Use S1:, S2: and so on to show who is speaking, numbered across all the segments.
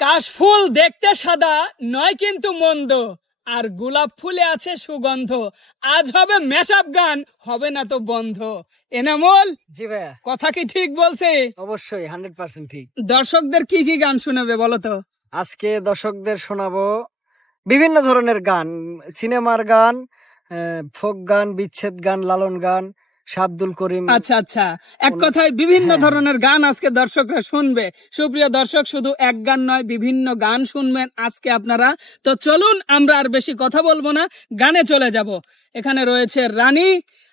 S1: কাশফুল দেখতে সাদা নয় কিন্তু মন্দ। আর গোলাপ ফুলে আছে সুগন্ধ। আজ হবে মেশাপ গান হবে না তো বন্ধ। এনামল
S2: জি ভাইয়া।
S1: কথা কি ঠিক বলছে?
S2: অবশ্যই হান্ড্রেড পার্সেন্ট ঠিক।
S1: দর্শকদের কি কি গান শোনাবে বলো তো?
S2: আজকে দর্শকদের শোনাবো বিভিন্ন ধরনের গান। সিনেমার গান ফোক গান বিচ্ছেদ গান লালন গান শাব্দুল করিম
S1: আচ্ছা আচ্ছা। এক কথায় বিভিন্ন
S2: হ্যাঁ।
S1: ধরনের গান আজকে দর্শকরা শুনবে। সুপ্রিয় দর্শক শুধু এক গান নয় বিভিন্ন গান শুনবেন আজকে আপনারা। তো চলুন আমরা আর বেশি কথা বলব না গানে চলে যাব। এখানে রয়েছে রানী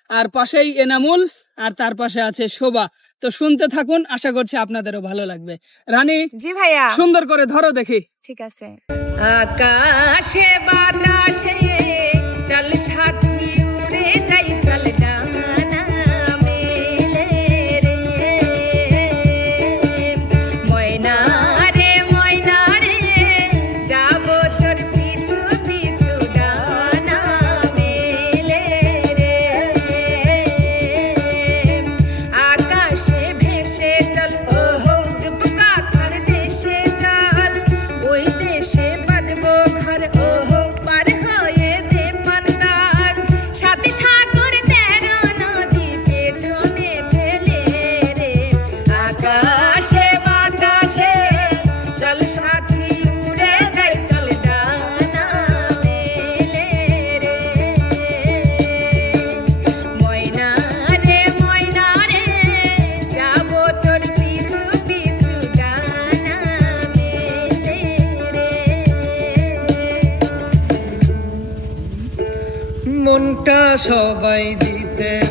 S1: আর পাশেই এনামুল আর তার পাশে আছে শোভা। তো শুনতে থাকুন আশা করছি আপনাদেরও ভালো লাগবে। রানী
S3: জি ভাইয়া।
S1: সুন্দর করে ধরো দেখি।
S3: ঠিক আছে। আকাশে বাতাসে চল সাথে
S2: সবাই দিতে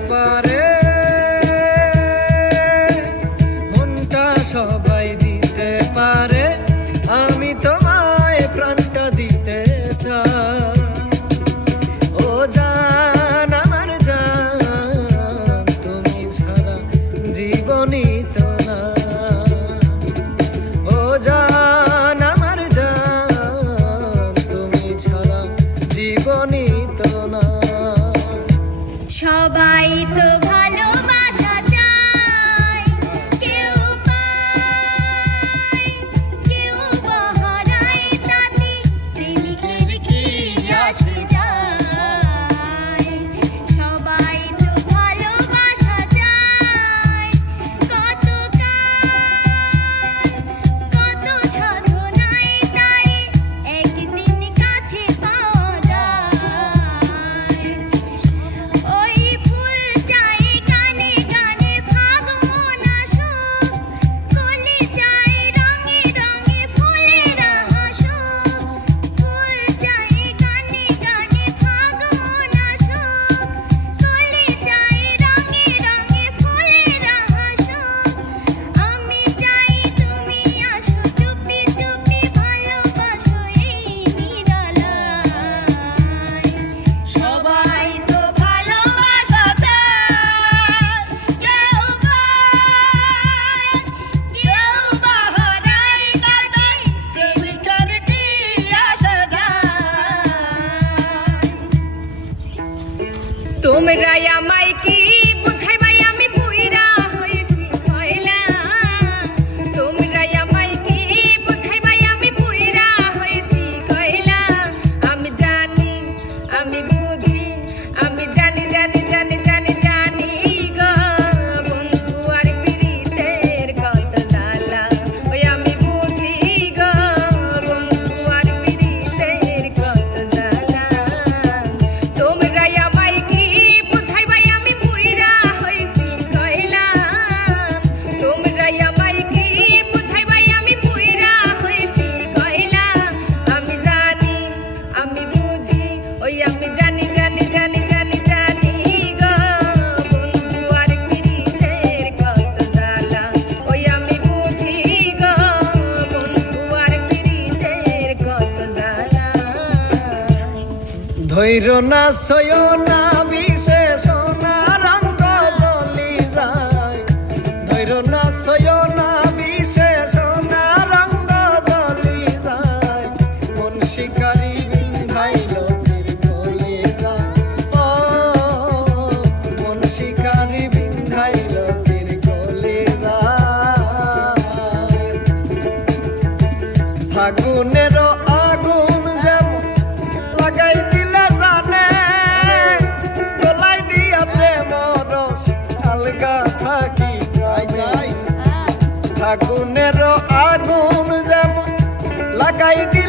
S2: সবাই তো তোমরা আমার কইর না সয়ন আগুন যেমন লাগাই দিলে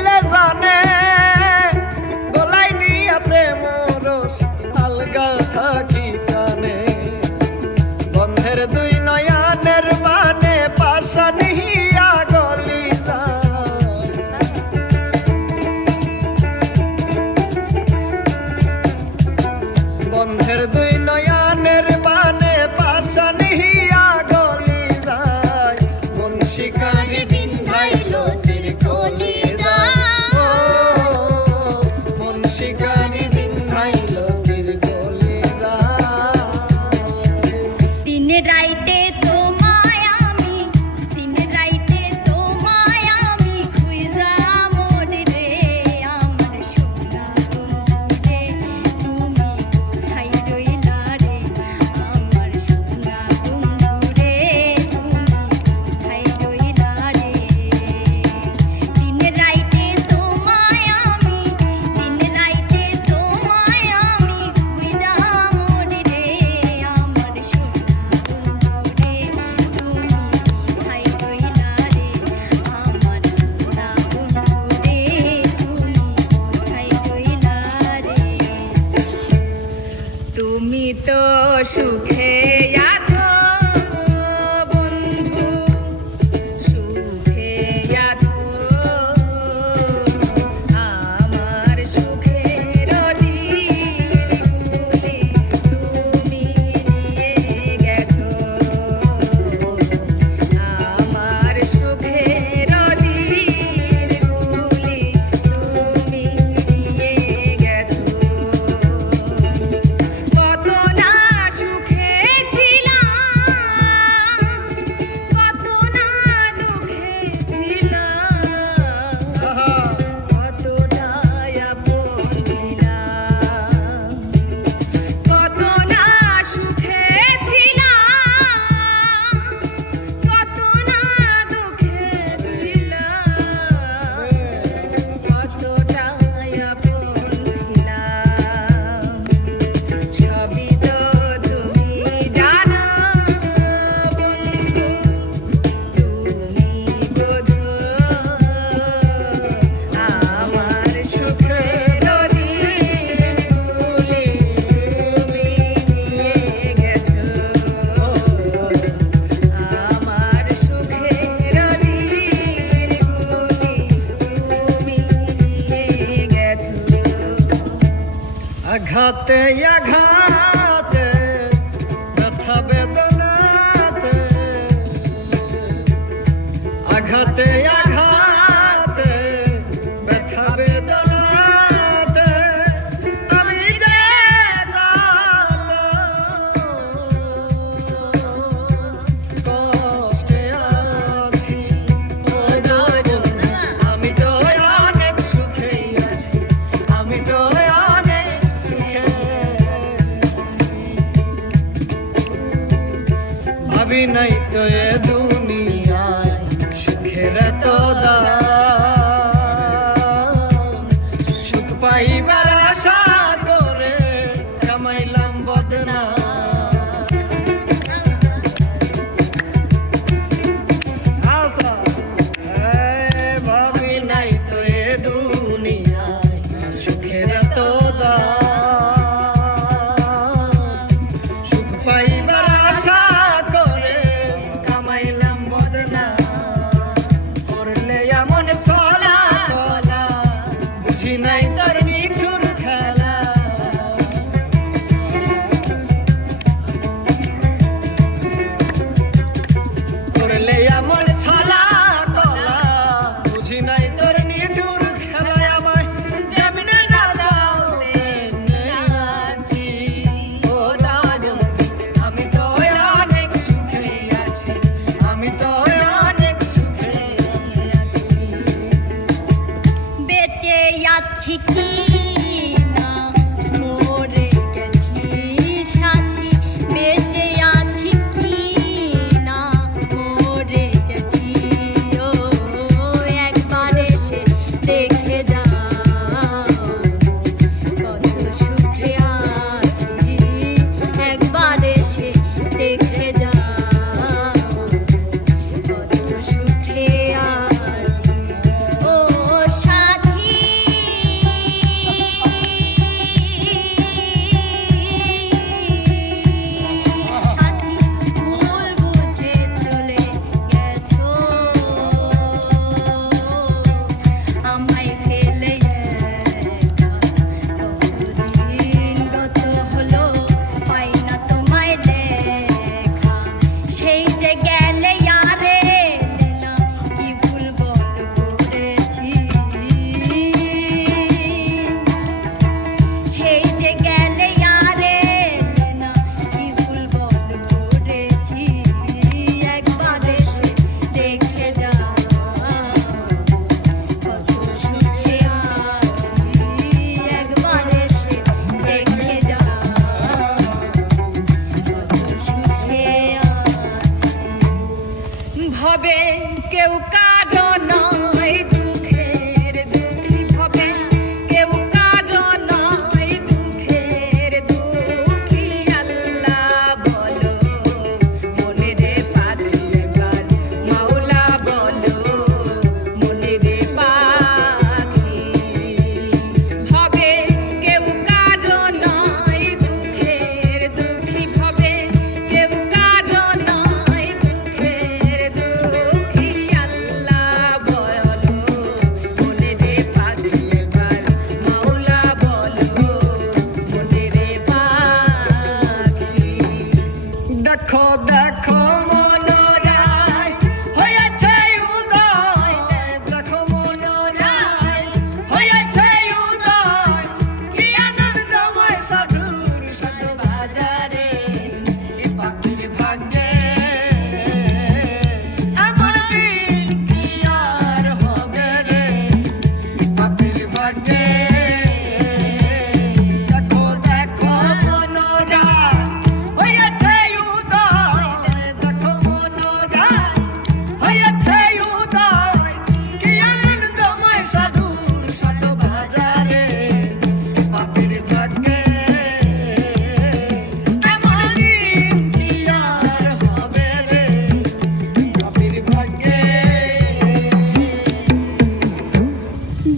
S2: মুন্সিকানি নাই তার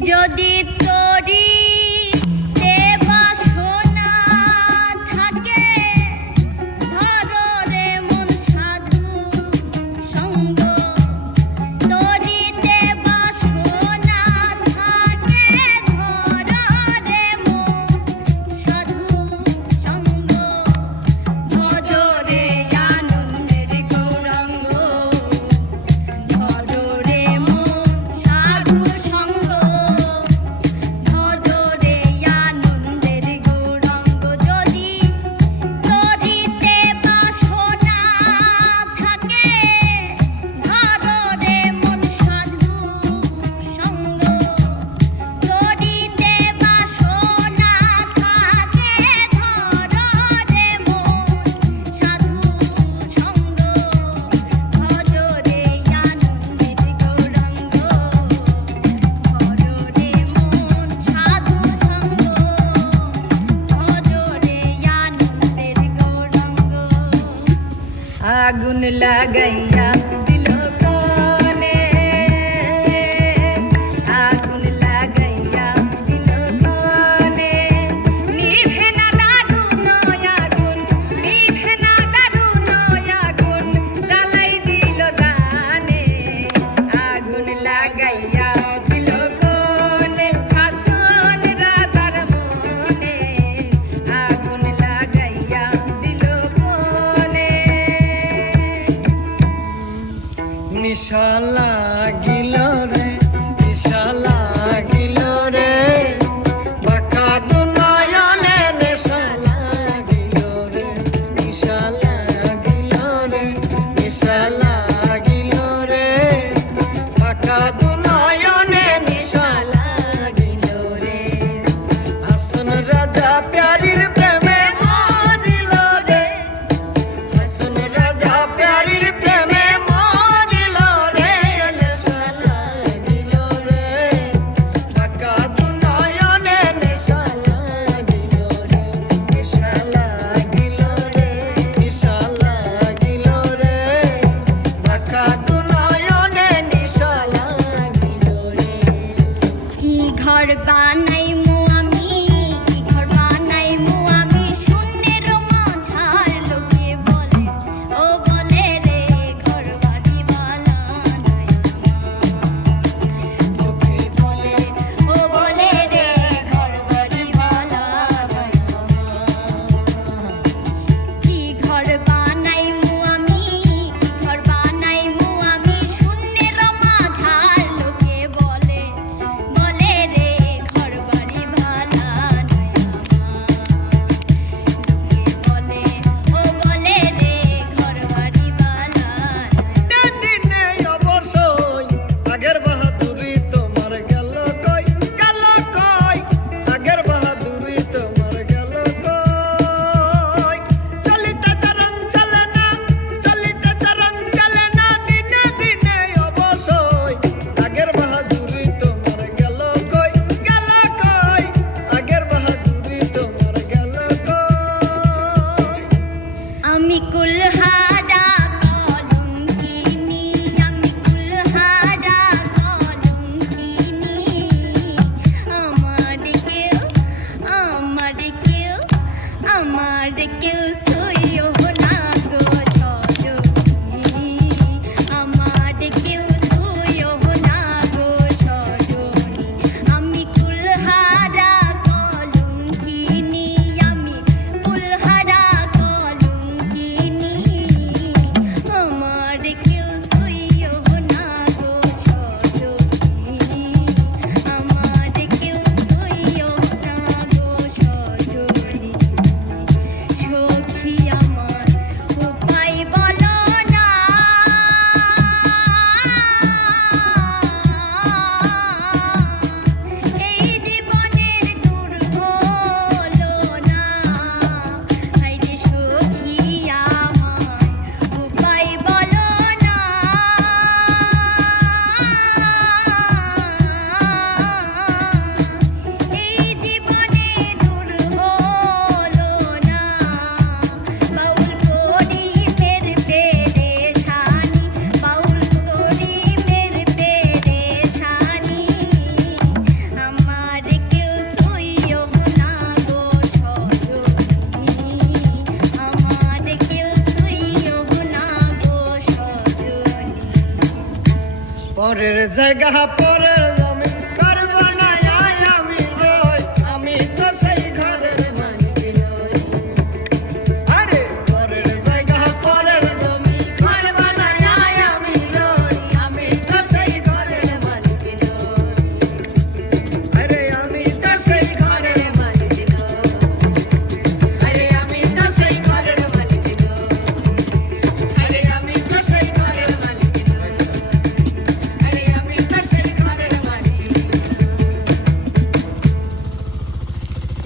S4: যদি আগুন
S2: যাহা